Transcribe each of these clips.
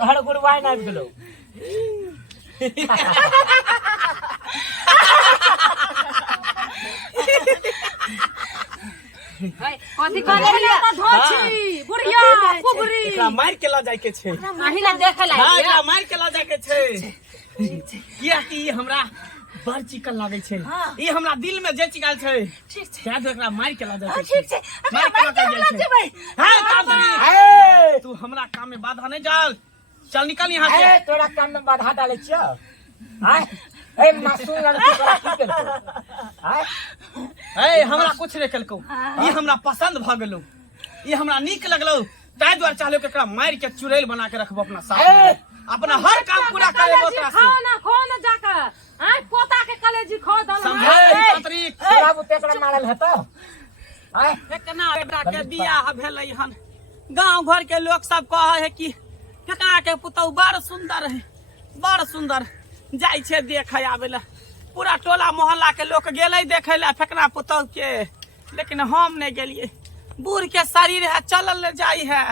तोहर गुरवाइन आबि गेलौ कथी कहले त धोछि बुढ़िया कुबरी एकरा मार के ल जाय के छै नाही ना देखला हां एकरा मार के ल जाय के छै किया कि हमरा बड़ चिकन लागे छै ई हमरा दिल में जे चिकाल छै ठीक छै क्या एकरा मार के ल जाय के ठीक छै मार के ल जेबै हां काम ए तू हमरा काम में बाधा नहीं डाल चल निकल यहां से तोरा काम में बाधा डाले छियो हां ए मासूम लड़की तोरा की करतो हां ए हमरा कुछ नहीं कलको ई हमरा पसंद भ गेलो ई हमरा नीक लगलो ताय द्वारा चाहलो कि एकरा मार के चुड़ैल बना के रखबो अपना साथ अपना हर काम पूरा करे ओकरा से खो ना जाकर हां पोता के कलेजी खो दल समझे ततरी तोरा बुते एकरा मारल हेतो हां केना एकरा के बियाह भेलै हन गांव घर के लोग सब कहे है कि केकरा के पुतौ बड़ सुंदर है बड़ सुंदर जाय छे देखे आवेला पूरा टोला मोहल्ला के लोग गेलै देखे ला फेकना पुतौ के लेकिन हम नहीं गेलिए बूढ़ के शरीर है चलल जाई है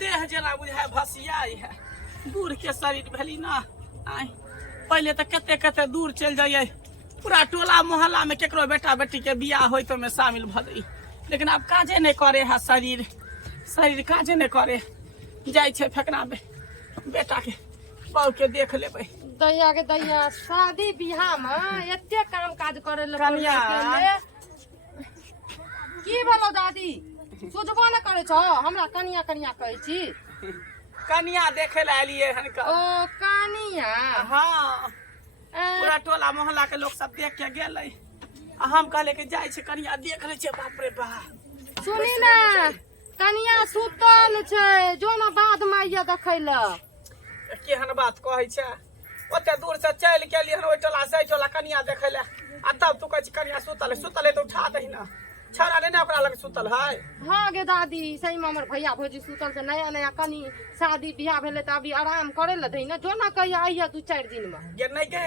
देह जना बुझाय भसियाई है बूढ़ के शरीर भेली ना आई पहले तो कते कते दूर चल जाइए पूरा टोला मोहल्ला में केकरो बेटा बेटी के बियाह होय तो में शामिल भ जाई लेकिन अब काजे नहीं करे है शरीर काजे नहीं करे जाय छे फेकना बेटा के बाऊ के देख लेबै दैया के दैया शादी बियाह में एते काम काज करे ल की बोलो दादी सोचबो न करे छ हमरा कनिया कहै छी कनिया देखे ला एलिए हन ओ कनिया हां पूरा टोला मोहल्ला के लोग सब देख के गेलै हम कहले कि जाय छै कनिया देख ले छै बाप रे बाप सुनी ना कनिया सुतल छै जो ना बाद में आइया देखै ल केहन बात कहै छै ओते दूर से चल के लिए ओइ टोला से टोला कनिया देखे ला आ तब तू कहै छी कनिया सुतल है तो उठा दही ना छाड़ा ने ओकरा लग सुतल है हां गे दादी सही में हमर भैया भौजी सुतल से नया नया कनी शादी बियाह भेले त अभी आराम करे ल दही ना जो ना कहिया आइया 2-4 दिन में गे नहीं गे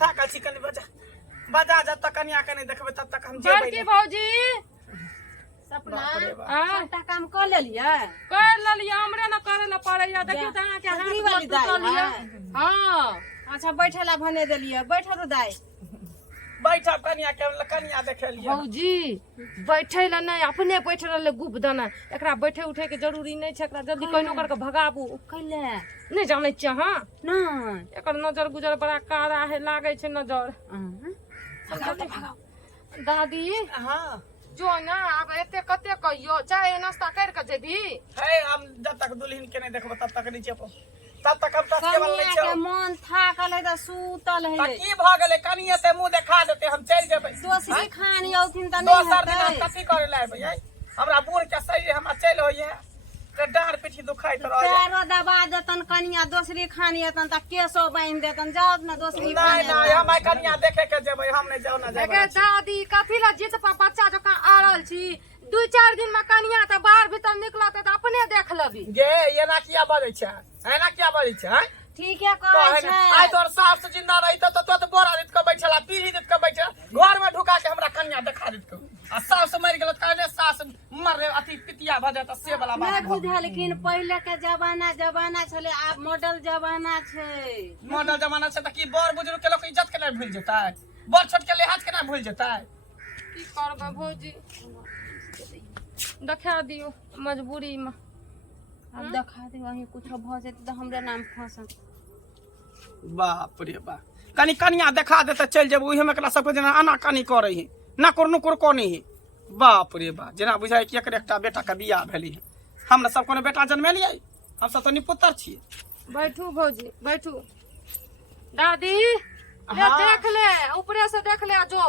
थाका चिकन बजा जब तक कनिया के नहीं देखबे तब तक हम जेबै बड़की भौजी सपना सबटा काम कर लेलिए हमरे न करे ल पड़ैया देखियो त अहाँ के हाथ वाली दाई हां अच्छा बैठेला भने देलिए बैठ तो दाई बैठा कनिया देखे लिए भौजी बैठे ला नहीं अपने बैठ रहले गुप दाना एकरा बैठे उठे के जरूरी नहीं छै एकरा जल्दी कहिनो करके भगाबू कैले नहीं जाने छियै हां नहीं एकर नजर गुजर बड़ा कारा है लागे छै नजर जल्दी भगाओ दादी हां जो ना अब एते कते कहियो चाय नाश्ता कर के जेबी है हम जब तक दुल्हन के नहीं देखबो तब तक नीचे पो तब तक हम 10 के बल नहीं छौ मन थाकल है त सुतल है त की भ गेलै कनिया से मुंह देखा देते हम चल जेबै दोसरी खानी औथिन त नहीं दोसर दिन हम कथि करे ला आबै हमरा बूढ़ के शरीर हमरा चल होइए के डार पीठी दुखाइत रहै पैरो दबा देतन कनिया दोसरी खानी एतन त केसो बांध देतन जाओ ना दोसरी नहीं हम कनिया देखे के जेबै हम नहीं जाओ ना जेबै दादी कथि ला जिद पर बच्चा जका आरल छी 2-4 दिन में कनिया त बाहर भीतर निकलत त अपने देख लेबी गे एना किया बजै छै एना किया बजै छै ठीक है कहै छै आइ तोर सास जिंदा रही तो बोरा दित के बैठला पीढ़ी दित के बैठल घर में ढुका के हमरा कन्या देखा दित के आ सास मर गेल कहले सास मर अथी पितिया भ जात से वाला बात नहीं बुझा लेकिन पहले के जमाना छले आब मॉडल जमाना छै मॉडल जमाना छै त की बड़ बुजुर्ग के लोग इज्जत केना भूल जेतै बड़ छोट के लिहाज केना भूल जेतै की करबे भौजी देखा दियो मजबूरी में अब देखा दे वही कुछ भ जेते त हमरे नाम फंसन बाप रे बा कनिया देखा दे त चल जेबो ओहि में एकरा सब जना आना कानी करे है ना करनु कोनी है बाप रे बा जना बुझाय कि एकर एकटा बेटा के बियाह भेली है हमरा सब कोनो बेटा जन्मेलियै हम सब त निपुत्र छियै बैठू भौजी बैठू दादी ले देख ले ऊपरे से देख ले जो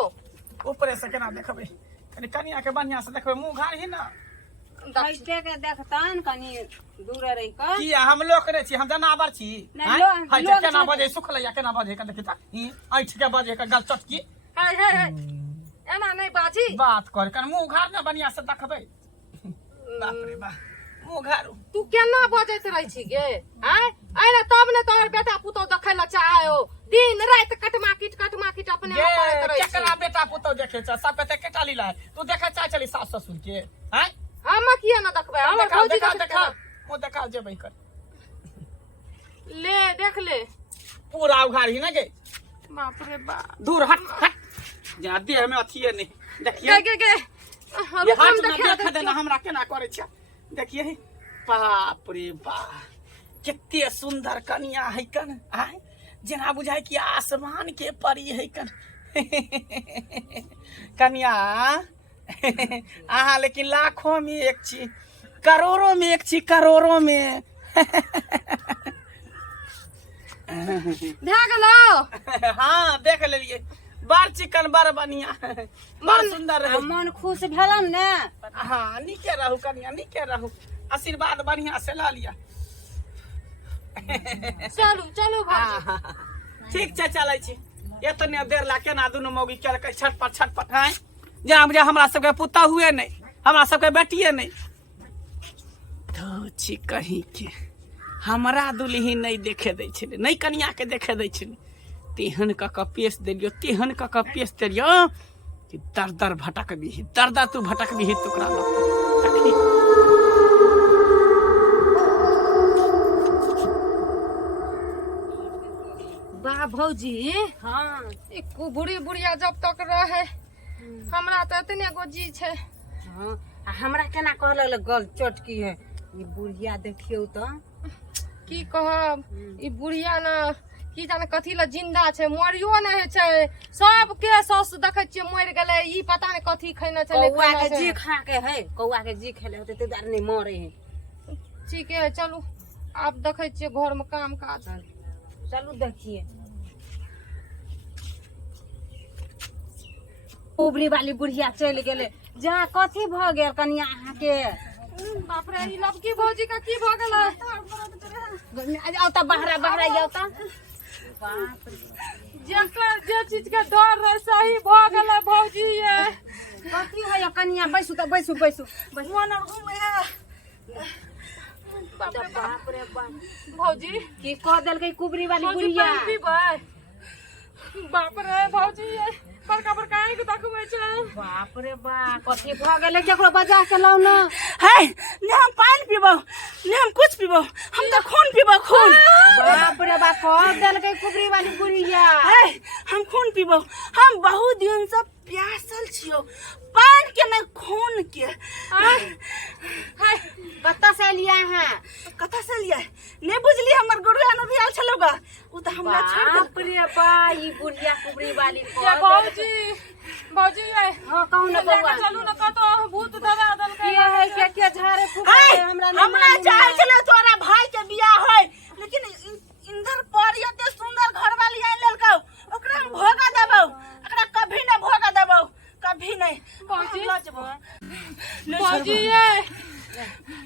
ऊपरे से केना देखबै कनिया के बढ़िया से देखबै मुंह घाड़ ही ना बैठे के देखतन कनी दूर रही कर की हम लोग रे छी हम जनावर छी हाय केना बजे सुखलैया केना बजे के देखि त ई ऐठ के बजे के गल चटकी हे एना नहीं बाजी बात कर कर मुंह घाड़ ना बढ़िया से देखबै बाप रे बा मुंह घाड़ तू केना बजैत रहै छी गे हैं आइना तब ने तोहर बेटा पुतो देखै ल चाहयो दिन रात कटमा किट अपने में करत रहै छी केकरा बेटा पुतो देखे छ सब पे केटा लीला तू देखे चाह चली सास ससुर के हैं हम किया ना देखबै हमर भौजी देखा मुंह देखा जेबै कर ले देख ले पूरा उघाड़ी ना गे बाप रे बाप दूर हट हट जा देह में अथिए नहीं देखिए गे ये हाथ में देख देना हमरा केना करे छ देखिए बाप रे बाप कितने सुंदर कन्या है कन आय जेना बुझाय कि आसमान के परी है कन कन्या आहा लेकिन लाखों में एक छी करोड़ों में एक छी करोड़ों में भाग लो हाँ देख लेलिए बड़ चिकन बड़ बढ़िया बड़ सुंदर रहे मन खुश भेलन ने हाँ नीके रहू कन्या नीके रहू आशीर्वाद बढ़िया से ला लिया चलू चलू भाभी ठीक छै चलै छी एतने देर ला केना दुनू मौगी केलकै छटपट है जहाँ बुझा हमरा सबके पुता हुए नहीं हमरा सबके बेटिए नहीं तो छी कहीं के हमरा दुल्ही नहीं देखे दै छलै नहीं कन्या के देखे दै छलै तेहन कऽ पेश देलियो तेहन कऽ पेश देलियो कि दर दर भटक भी दर तू भटक भी तोकरा तखनी बा भौजी हाँ एक बुढ़ी बुढ़िया जब तक रहे हमरा तो इतने गो जी छै हाँ आ हमरा केना कहल गल चटकी है ये बुढ़िया देखियो तो की कहब ई बुढ़िया ना की जाने कथी ला जिंदा छै मरियो नहीं छै सब के सस देखे छियै मर गेलै ई पता नहीं कथी खैने छलै कौआ के जी खा के है कौआ के जी खेले होते ते दार नहीं मरे है ठीक है चलू आप देखे छियै घर में काम काज चलू देखिए उबरी वाली बुढ़िया चल गेले जहाँ कथी भ गेल कनिया अहाँ के बाप रे ई लबकी भौजी का की भ गेलै आओ त बहरा बहरा जाओ त बाप रे जेकर जे चीज के डर रहे सही भ गेलै भौजी ये कथी है कनिया बैसू त बैसू बैसू मन घुमे बाप रे बाप भौजी की कह देलकै कुबरी वाली बुढ़िया बाप रे भौजी ये बड़का बड़का आंख देखबै छै बाप रे बाप कथी भ गेलै केकरो बजा के लाउ न है ने हम पानी पीबो ने हम कुछ पीबो हम तो खून पीबो खून बाप रे बाप कह देलकै कुबरी वाली बुढ़िया है हम खून पीबो हम बहुत दिन से प्यासल छियो पान के नहीं खून के है कत्ता से लिया है कथा से लिया ने बुझली हमर गुरुआ नदी आल छलोगा उ त हमरा बाप रे बा ई बुढ़िया कुबरी वाली ये भौजी भौजी ये हां कहू न बउआ चलू न कतो भूत धरा देलकै के है के झारे फुके हमरा चाहे छले तोरा भाई के बियाह होय लेकिन इंदर पर एते सुंदर घर वाली आइ लेलकौ ओकरा हम भोगा देबौ ओकरा कभी न भोगा देबौ कभी नहीं भौजी ये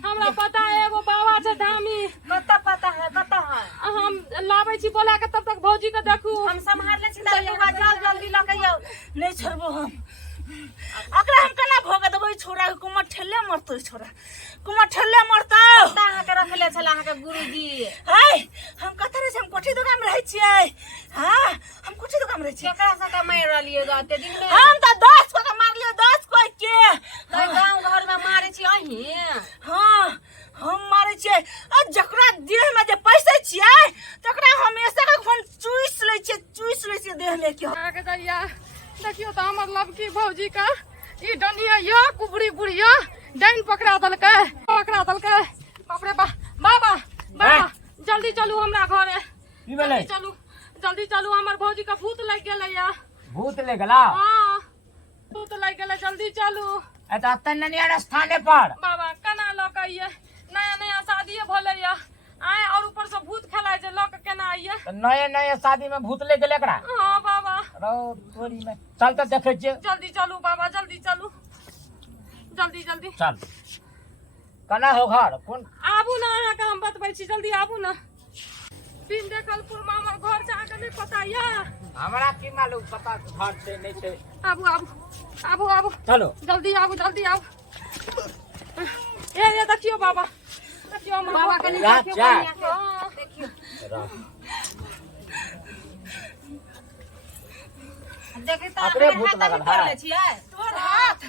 हमरा पता है एगो बाबा छै धामी कत्ता पता है हम लाबै छी बोला के तब तक भौजी के देखू हम संभाल ले छी जल्दी ल के नहीं छोड़बो हम ओकरा हम केना भोगा देबो छोरा के कुमर ठेले मरतो छोरा कुमर ठेले मरतो अहाँ के रखले छला अहाँ के गुरुजी है हम कतरे हम कोठी दुकान में रहै छियै हां हम कोठी दुकान में रहै छियै केकरा से मार रहलिए गाते दिन में हम त 10 को मार लियो 10 को के गांव घर में मारे छी अही हां हम मारे छियै आ जकरा देह में जे पैसे छियै तकरा हमेशा के खून चूस लै छियै देह में के आगे दैया देखियो त हमर लबकी भौजी का ई डनिया या कुबरी बुढ़िया डाइन पकड़ा देलकै बाप रे बाबा जल्दी चलू हमरा घरे की भेलै जल्दी चलू हमर भौजी का भूत लग गेलै या भूत ले गला हां भूत लग गेलै जल्दी चलू एत तन्निया स्थाने पर बाबा केना लकइए नया शादी भले या आए और ऊपर से भूत खेलाय जे लक केना आइए नए शादी में भूत ले गेले एकरा हां बाबा रो थोड़ी में चल त देखे छियै जल्दी चलू बाबा जल्दी चलू जल्दी चल कना हो घर कोन आबू ना अहाँ के हम बतबै छी जल्दी आबू ना बिन देखलपुर में हमर घर से आके नहीं पता या हमरा की मालूम पता घर से नहीं छै आबू चलो जल्दी आबू ये देखियो बाबा देखियो हमर बाबा घर। कने रात देखियो जा। कनिया के हाँ। देखियो देखि त अपने भूत लगल है। तोर हाथ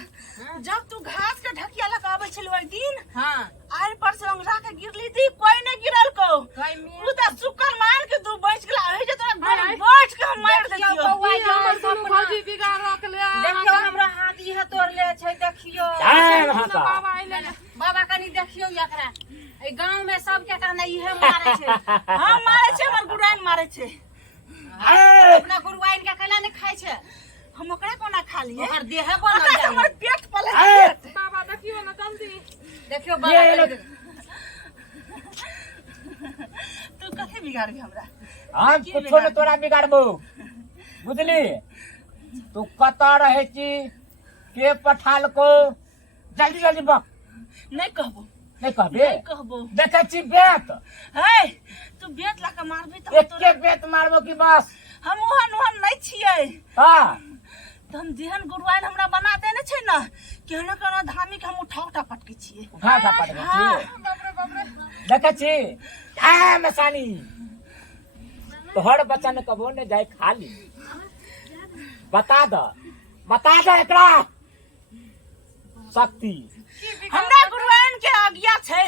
जब तू घास के ढकिया लगाबै छल ओइ दिन हां आर पर से अंगरा के गिरली थी कोई नहीं गिरल को तू तो सुकर मार के तू बैठ गेला है जे तोरा घर बैठ के हम मार देतियो बौआ ई हमर दुनू भौजी बिगाड़ रखले देखियो हमरा हाथ इहे तोड़ ले छै देखियो बाबा आइले बाबा कनी देखियो एकरा ए गांव में सब के कहना इहे मारे छै हम मारे छै हमर गुरुआइन मारे छै अपना गुरुआइन के कला ने खाइ छै हम ओकरा कोना खा लिए ओकर देह बन जाय हमर पेट पले बाबा देखियो ना जल्दी देखियो बाबा तू कथे बिगाड़बी हमरा हम कुछो न तोरा बिगाड़बो बुझली तू कता रहे छी के पठाल को जल्दी जल्दी बक नहीं कहबो नहीं कहबे नहीं कहबो देखे छी बेत हे तू बेत ला के मारबी त एक बेत मारबो की बस हम ओहन नहीं छियै हां त हम जेहन गुरुआइन हमरा बना देने छै न केहनो केहनो धामी के हम उठा उठा पटके छियै उठा पटके छी बाप रे बाप रे देखे छी हां मसानी तोहर बच्चा ने कबो ने जाए खाली बता द एकरा शक्ति हमरा गुरुआइन के आज्ञा छै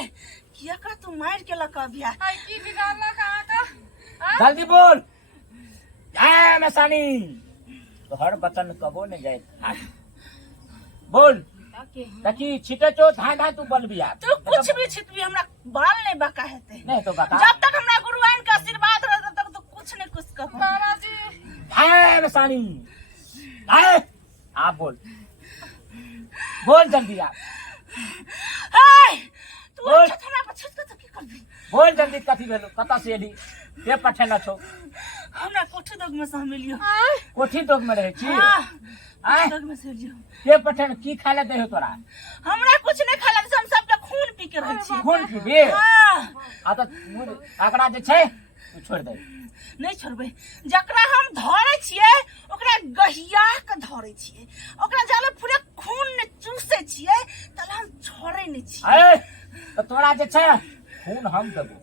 कि एकरा तू मार के लक अबिया आई की बिगाड़ला कहां का जल्दी बोल हां मसानी तोहर बच्चा ने कबो ने जाए खाली बोल ताकि छिटे चो धाय धाय तू बोल बिया तू कुछ भी छिटबी हमरा बाल नहीं बका हेते नहीं तो बता जब तक हमरा गुरुआइन का आशीर्वाद रहत तब तक कुछ नहीं कुछ कहबो बाबा जी हाय मसानी हाय आप बोल जल्दी आप हे तू बोल। अच्छा हमरा पर छिटक त की करबी बोल जल्दी कथी भेलो कता से एली के पठे न छो हमरा कोठी दग में से मिलियो कोठी दोग में रहे छी हां दग में से लियो के पठे की खाले दे हो तोरा हमरा कुछ नहीं खाला हम सबके खून पी के रहै छी खून पीबे हां आ त आकड़ा जे छै तू छोड़ दे नहीं छोड़बे जकरा हम धरे छियै ओकरा गहिया के धरे छियै ओकरा जाले पूरे खून ने चूसे छियै तले हम छोड़े नहीं छियै ए त तोरा जे छै खून हम देबो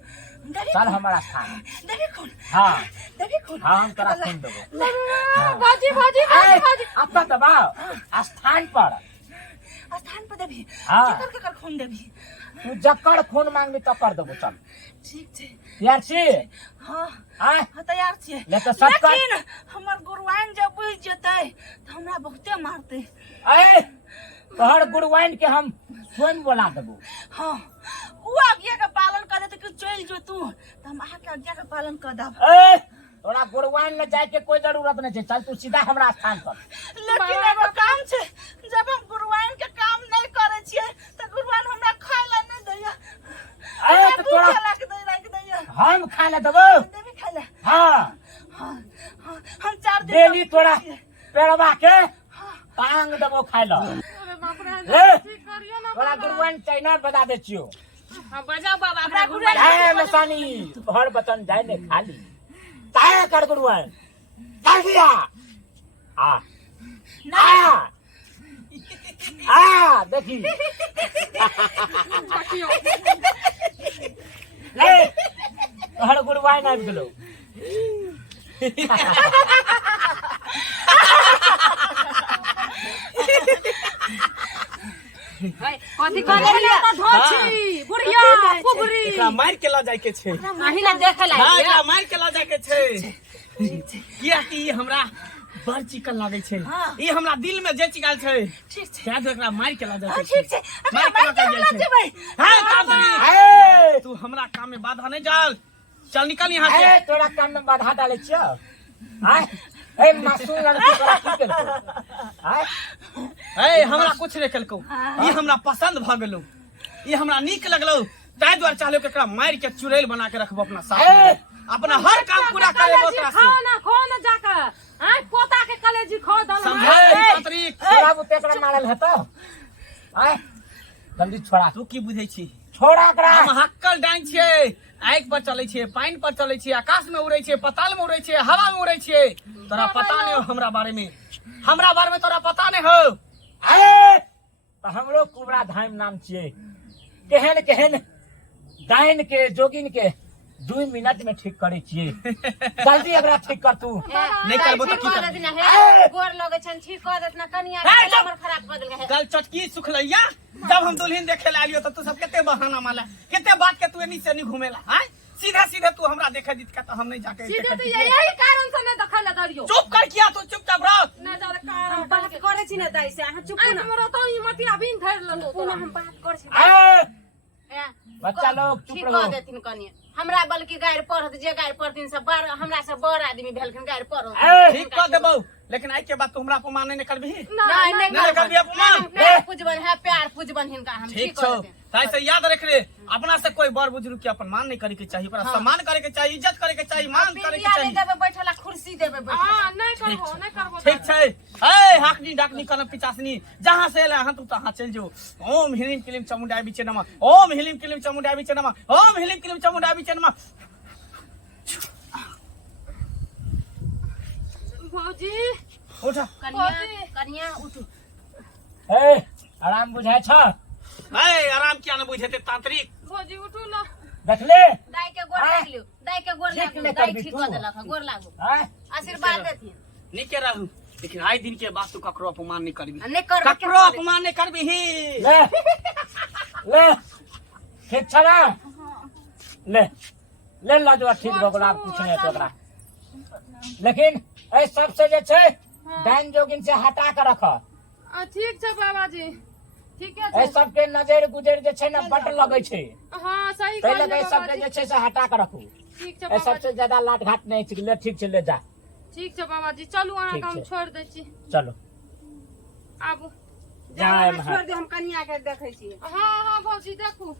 देखी चल खून, हमारा स्थान देखी खून हां देखी खून हां हम तोरा खून देबो बाजी बाजी बाजी अब तो दबाओ स्थान पर स्थान पर देबी हाँ। केकर खून देबी तू जक्कड़ खून मांगबी तकर देबो चल ठीक छै यार छी हां हां हाँ तैयार छियै ले तो सब कर लेकिन हमर गुरुआइन जब बुझ जेतै त हमरा बहुते मारतै ए तोहर गुरुआइन के हम स्वयं बोला देबो हाँ उ आज्ञा के पालन कर देते कि चल जो तू त हम आके आज्ञा के पालन कर दब ए तोरा गुरुआइन में जाए के कोई जरूरत नहीं है चल तू सीधा हमरा स्थान पर लेकिन एगो काम छै जब हम गुरुआइन के काम नहीं करे छियै त गुरुआइन हमरा खाय ला नहीं दैया ए तो तोरा लाग दे राख दैया हम खा ले देबो देबी खाय ला हां हाँ हम 4 दिन डेली तोरा पेड़वा के टांग देबो खाय ल अरे बाप रे ए ठीक करियो ना तोरा गुरुआइन चाइना बता दे छियो हां बजाओ बाबा हमरा गुरुआइन ए मसानी तोहर बचन जाए ने खाली ताया कर गुरुआइन चल दिया आ आ देखी देखियो ले तोहर गुरुआइन आबि गेलो कथि कहले त धोछि बुढ़िया कुबरी एकरा मार के ला जाय के छै अही ला देखला हां एकरा मार के ला जाय के छै किया कि ई हमरा बड़ चिकन लागे छै ई हमरा दिल में जे चिकाल छै ठीक छै शायद एकरा मार के ला जाय के ठीक छै मार के ला जाय के जेबै हां काम ए तू हमरा काम में बाधा नहीं डाल चल निकल यहाँ से ए तोरा कान में बाधा डाले छियो हां ए मासूम लड़की तोरा की करतो हां ए हमरा कुछ नहीं कलको ई हमरा पसंद भ गेलो ई हमरा नीक लगलो ताहि द्वारे चाहलो कि एकरा मार के चुड़ैल बना के रखबो अपना साथ अपना हर काम पूरा करे ओकरा से खो ना जाकर हां पोता के कलेजी खो दल समझे पत्री तोरा बुते एकरा मारल हेतो हां जल्दी छोड़ा तू की बुझै छी छोड़ा एकरा हम हक्कल डांग छियै आग पर चले छियै पानी पर चले छियै आकाश में उड़े छियै पाताल में उड़े छियै हवा में उड़े छियै तोरा पता नहीं हो हमरा बारे में तोरा पता नहीं हो ए तो हमरो कुबरा धाम नाम छियै केहन केहन डाइन के जोगिन के 2 मिनट में ठीक करे छिए जल्दी एकरा ठीक कर तू नहीं करबो तो की कर करबो? देना है गोर लगे छन ठीक कर देतना कनिया है, के हमर खराब कर देल है गल चटकी सुखलैया जब हम दुल्हन देखे ला लियो तो तू सब केते बहाना माला केते बात के तू एनी से नहीं घूमेला हैं सीधा सीधा तू हमरा देखे दित का तो हम नहीं जाके सीधे तो देखे यही कारण से न देखै ला दरियो चुप कर किया तू चुपचाप रह न जा कारण हम बात करे छी न दाई से अहाँ चुप आई ना हमरा तो हिम्मत अभी धर ललो पुनः हम बात करे छी ए बच्चा लोग चुप ठीक रहो। कह देथिन कनिया हमरा बल्कि गायर पढ़त जे गायर पढ़थिन सब बार हमरा से बड़ आदमी भेलखिन गायर पढ़ो ठीक कर देबो लेकिन आई के बाद तू हमरा अपमान नहीं करबी नहीं नहीं नहीं करबी अपमान प्यार पूजबन है प्यार पूजबन हिनका हम ठीक ठीक छौ कर देथिन ताई से याद रख ले अपना से कोई बड़ बुजुर्ग के अपमान नहीं करे के चाहिए ओकरा सम्मान करे के चाहिए इज्जत करे के चाहिए मान करे के बिरिया ले चाहिए देबे बैठला कुर्सी देबे बैठला हां नहीं करबो नहीं करबो ठीक छै ए हाकनी डाकनी कलम पिचासनी जहां से एला हं तू तहां चल जो ओम हिलिम किलिम चमुंडाई बिचे नमः ओम हिलिम किलिम चमुंडाई बिचे नमः ओम हिलिम किलिम चमुंडाई बिचे नमः भौजी उठा कनिया उठू ए आराम बुझाय छ ए आराम किया न बुझेते तांत्रिक भौजी उठू ना देखले दाई के गोर लाग लियो दाई के गोर लाग लियो दाई ठीक कर देलक गोर लागू हैं आशीर्वाद देथिन निके रहू लेकिन आई दिन के बाद तू ककरो अपमान नहीं करबी नहीं कर ककरो अपमान नहीं करबी ही ले ले ठीक छ ना ले ले लाजवा ठीक भगला कुछ नहीं तो ओकरा लेकिन ए सबसे जे छै डाइन जोगिन से हटा के रख ठीक छै बाबाजी ठीक ए है सबके नजर गुजर जे छै ना बड लगै छै हां सही पहले कहलिए के सबके बाबाजी जे छै से हटा के रखू ठीक छै ए बाबाजी सबसे ज्यादा लाट घाट नहीं छै ले ठीक छै ले जा ठीक छै बाबाजी चलू अहाँ ठीक के हम छै। छोड़ दै छी चलो आबू जाए छोड़ दे हम कनिया के देखै छी हाँ हाँ भौजी देखू